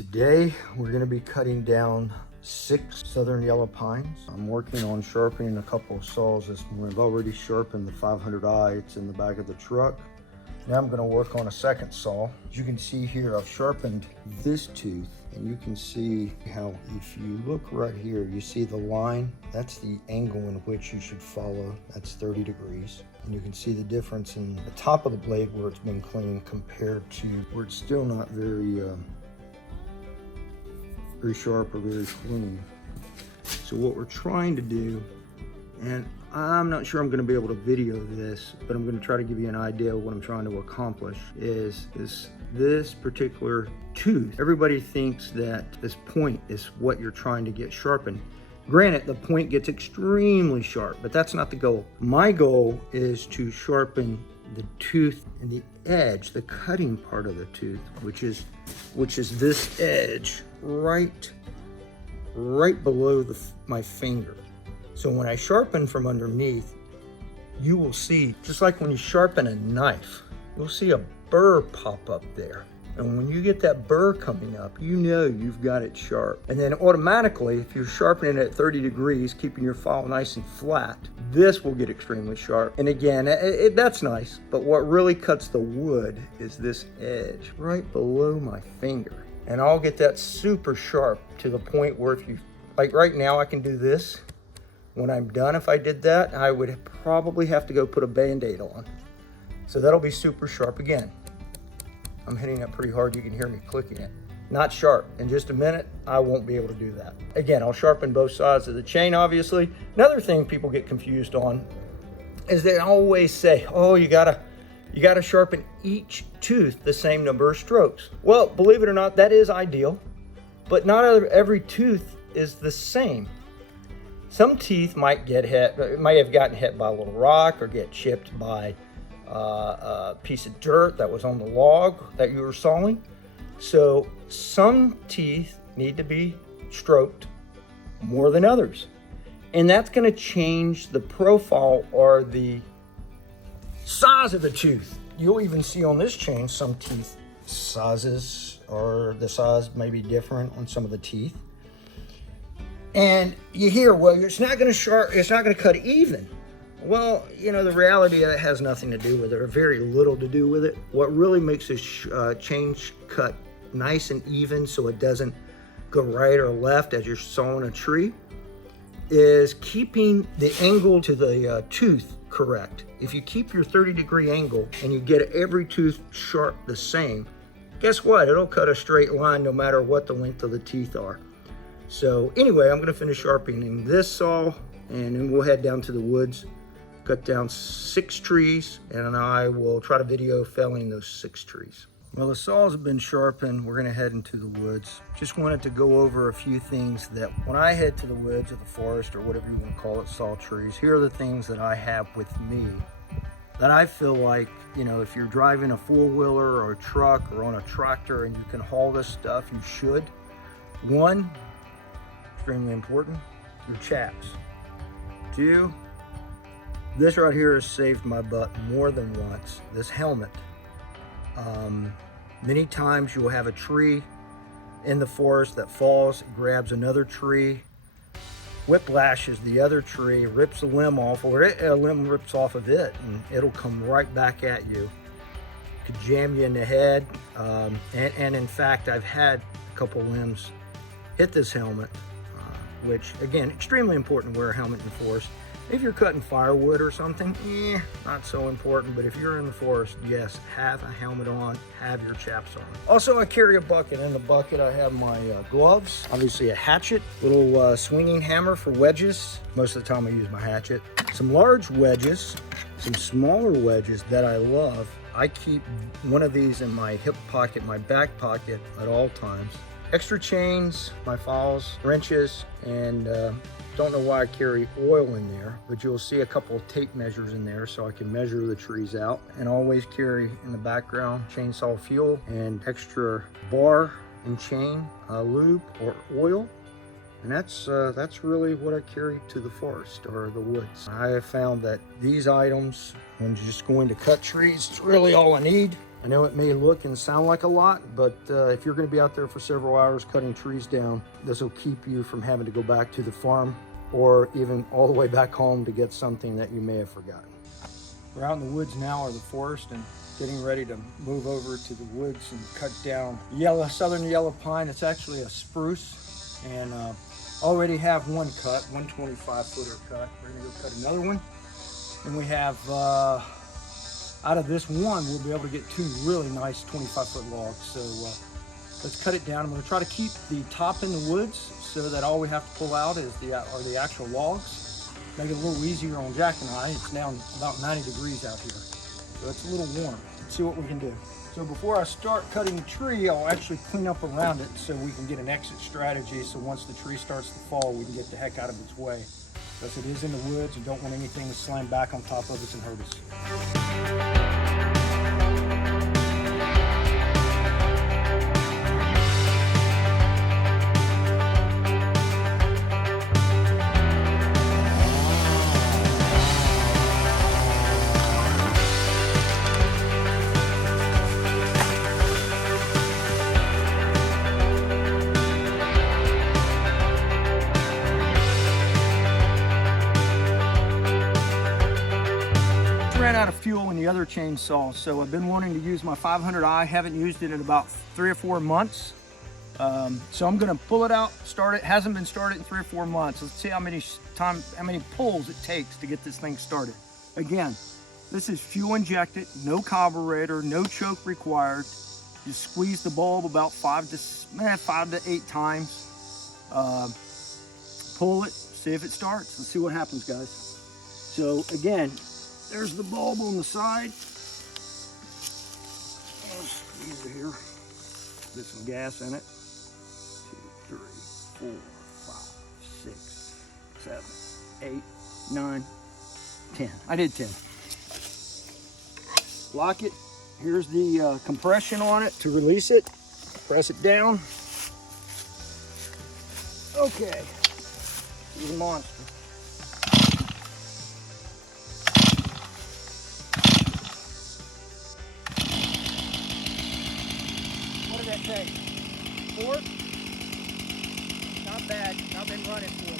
Today we're going to be cutting down 6 southern yellow pines. I'm working on sharpening a couple of saws this morning. I've already sharpened the 500i. It's in the back of the truck. Now I'm going to work on a second saw. As you can see here, I've sharpened this tooth, and you can see how if you look right here, you see the line. That's the angle in which you should follow. That's 30 degrees. And you can see the difference in the top of the blade where it's been cleaned compared to where it's still not very sharp or very clean. So what we're trying to do, and I'm not sure I'm going to be able to video this, but I'm going to try to give you an idea of what I'm trying to accomplish, is this particular tooth. Everybody thinks that this point is what you're trying to get sharpened. Granted, the point gets extremely sharp, but that's not the goal. My goal is to sharpen the tooth and the edge, the cutting part of the tooth, which is this edge right below my finger. So when I sharpen from underneath, you will see, just like when you sharpen a knife, you'll see a burr pop up there. And when you get that burr coming up, you know you've got it sharp. And then automatically, if you're sharpening it at 30 degrees, keeping your file nice and flat, this will get extremely sharp. And again, that's nice, but what really cuts the wood is this edge right below my finger. And I'll get that super sharp to the point where if you, like right now, I can do this. When I'm done, if I did that, I would probably have to go put a Band-Aid on. So that'll be super sharp again. I'm hitting that pretty hard. You can hear me clicking it. Not sharp. In just a minute, I won't be able to do that. Again, I'll sharpen both sides of the chain, obviously. Another thing people get confused on is they always say, oh, you gotta sharpen each tooth the same number of strokes. Well, believe it or not, that is ideal, but not every tooth is the same. Some teeth might have gotten hit by a little rock or get chipped by a piece of dirt that was on the log that you were sawing. So some teeth need to be stroked more than others. And that's going to change the profile or the size of the tooth. You'll even see on this chain some teeth sizes, or the size may be different on some of the teeth. And you hear, well, it's not going to cut even. Well, you know, the reality of it has nothing to do with it, or very little to do with it. What really makes this chain cut nice and even so it doesn't go right or left as you're sawing a tree is keeping the angle to the tooth correct. If you keep your 30-degree angle and you get every tooth sharp the same, guess what? It'll cut a straight line no matter what the length of the teeth are. So anyway, I'm going to finish sharpening this saw, and then we'll head down to the woods, cut down 6 trees, and I will try to video felling those 6 trees. Well, the saws have been sharpened. We're going to head into the woods. Just wanted to go over a few things that when I head to the woods or the forest or whatever you want to call it, saw trees, here are the things that I have with me that I feel like, you know, if you're driving a four-wheeler or a truck or on a tractor and you can haul this stuff, you should. 1, extremely important, your chaps. 2, this right here has saved my butt more than once. This helmet. Many times you'll have a tree in the forest that falls, grabs another tree, whiplashes the other tree, rips a limb off, or a limb rips off of it, and it'll come right back at you. Could jam you in the head. And in fact, I've had a couple limbs hit this helmet, which again, extremely important to wear a helmet in the forest. If you're cutting firewood or something, not so important, but if you're in the forest, yes, have a helmet on, have your chaps on. Also, I carry a bucket. In the bucket, I have my gloves, obviously a hatchet, little swinging hammer for wedges. Most of the time I use my hatchet. Some large wedges, some smaller wedges that I love. I keep one of these in my hip pocket, my back pocket at all times. Extra chains, my files, wrenches, and don't know why I carry oil in there, but you'll see a couple of tape measures in there so I can measure the trees out. And always carry in the background chainsaw fuel and extra bar and chain lube or oil. And that's really what I carry to the forest or the woods. I have found that these items, when you're just going to cut trees, it's really all I need. I know it may look and sound like a lot, but if you're going to be out there for several hours cutting trees down, this will keep you from having to go back to the farm or even all the way back home to get something that you may have forgotten. We're out in the woods now, or the forest, and getting ready to move over to the woods and cut down southern yellow pine. It's actually a spruce, and already have one cut, 125-footer cut. We're gonna go cut another one, and we have out of this one we'll be able to get 2 really nice 25-foot logs. So let's cut it down. I'm gonna try to keep the top in the woods so that all we have to pull out is are the actual logs. Make it a little easier on Jack and I. It's now about 90 degrees out here, so it's a little warm. Let's see what we can do. So before I start cutting the tree, I'll actually clean up around it so we can get an exit strategy, so once the tree starts to fall, we can get the heck out of its way. Because it is in the woods and don't want anything to slam back on top of us and hurt us. Ran out of fuel in the other chainsaw, so I've been wanting to use my 500i. Haven't used it in about 3 or 4 months. So I'm gonna pull it out, start it. Hasn't been started in 3 or 4 months. Let's see how many pulls it takes to get this thing started. Again, this is fuel injected, no carburetor, no choke required. Just squeeze the bulb about 5 to 8 times. Pull it, see if it starts. Let's see what happens, guys. So again, there's the bulb on the side. I'll squeeze it here. Get some gas in it. 2, 3, 4, 5, 6, 7, 8, 9, 10. I did 10. Lock it. Here's the compression on it to release it. Press it down. Okay. Here's a monster. What did that take? 4? Not bad. I've been running for